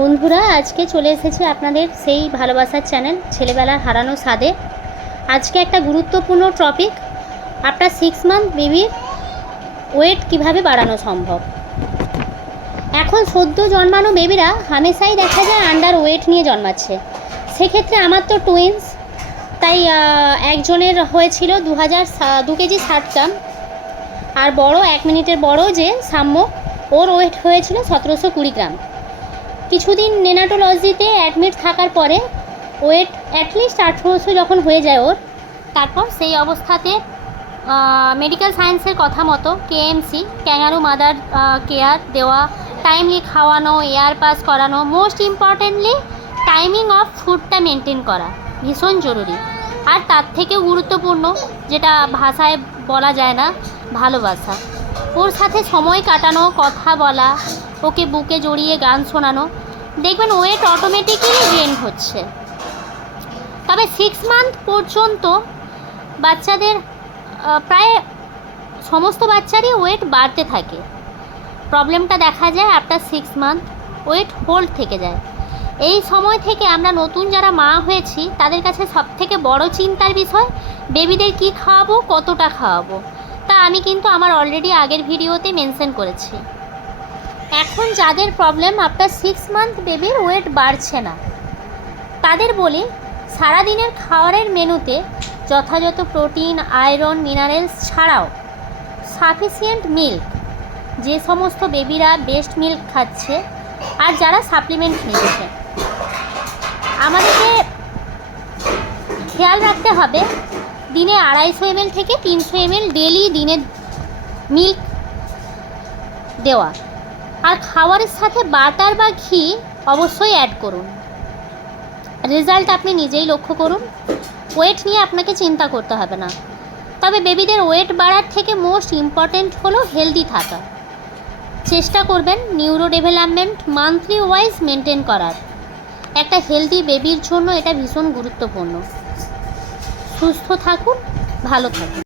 বন্ধুরা, আজকে চলে এসেছি আপনাদের সেই ভালোবাসার চ্যানেল ছেলেবেলার হারানো স্বাদে। আজকে একটা গুরুত্বপূর্ণ টপিক, আপনার 6 মান্থ বেবির ওয়েট কিভাবে বাড়ানো সম্ভব। এখন সদ্য জন্মানো বেবিরা হামেশাই দেখা যায় আন্ডার ওয়েট নিয়ে জন্মাচ্ছে। সেক্ষেত্রে আমার তো টুইন্স, তাই একজনের হয়েছিল 2 কেজি 7 গ্রাম, আর বড় 1 মিনিটের বড় যে সাম্য, ওর ওয়েট হয়েছিল 1720 গ্রাম। কিছুদিন নেনাটোলজিতে অ্যাডমিট থাকার পরে ওয়েট অ্যাটলিস্ট 1800 যখন হয়ে যায় ওর, তারপর সেই অবস্থাতে মেডিকেল সায়েন্সের কথা মতো কেএমসি ক্যাঙ্গারু মাদার কেয়ার দেওয়া, টাইমলি খাওয়ানো, এয়ার পাস করানো, মোস্ট ইম্পর্টেন্টলি টাইমিং অফ ফুডটা মেনটেন করা ভীষণ জরুরি। আর তার থেকেও গুরুত্বপূর্ণ, যেটা ভাষায় বলা যায় না, ভালোবাসা। ওর সাথে সময় কাটানো, কথা বলা, ওকে বুকে জড়িয়ে গান শোনানো, দেখবেন ওয়েট অটোমেটিক্যালি গেইন হচ্ছে। তবে 6 মান্থ পর্যন্ত বাচ্চাদের প্রায় সমস্ত বাচ্চারই ওয়েট বাড়তে থাকে। প্রবলেমটা দেখা যায় আফটার 6 মান্থ ওয়েট হোল্ড থেকে যায়। এই সময় থেকে আমরা নতুন যারা মা হয়েছি তাদের কাছে সবথেকে বড় চিন্তার বিষয় বেবিদের কি খাওয়াবো, কতটা খাওয়াবো। তা আমি কিন্তু আমার অলরেডি আগের ভিডিওতে মেনশন করেছি। এখন যাদের প্রবলেম আফটার 6 মান্থ বেবির ওয়েট বাড়ছে না, তাদের বলি সারাদিনের খাবারের মেনুতে যথাযথ প্রোটিন, আয়রন, মিনারেলস ছাড়াও সাফিসিয়েন্ট মিল্ক, যে সমস্ত বেবিরা বেস্ট মিল্ক খাচ্ছে আর যারা সাপ্লিমেন্ট নিচ্ছে, আমাদেরকে খেয়াল রাখতে হবে দিনে 250 ml থেকে 300 ml ডেলি দিনে মিল্ক দেওয়া। আর খাবারের সাথে বাটার বা ঘি অবশ্যই অ্যাড করুন। রেজাল্ট আপনি নিজেই লক্ষ্য করুন। ওয়েট নিয়ে আপনাকে চিন্তা করতে হবে না। তবে বেবিদের ওয়েট বাড়ার থেকে মোস্ট ইম্পর্ট্যান্ট হলো হেলদি থাকা। চেষ্টা করবেন neuro development monthly wise maintain করার। একটা হেলদি বেবির জন্য এটা ভীষণ গুরুত্বপূর্ণ। সুস্থ থাকুন, ভালো থাকুন।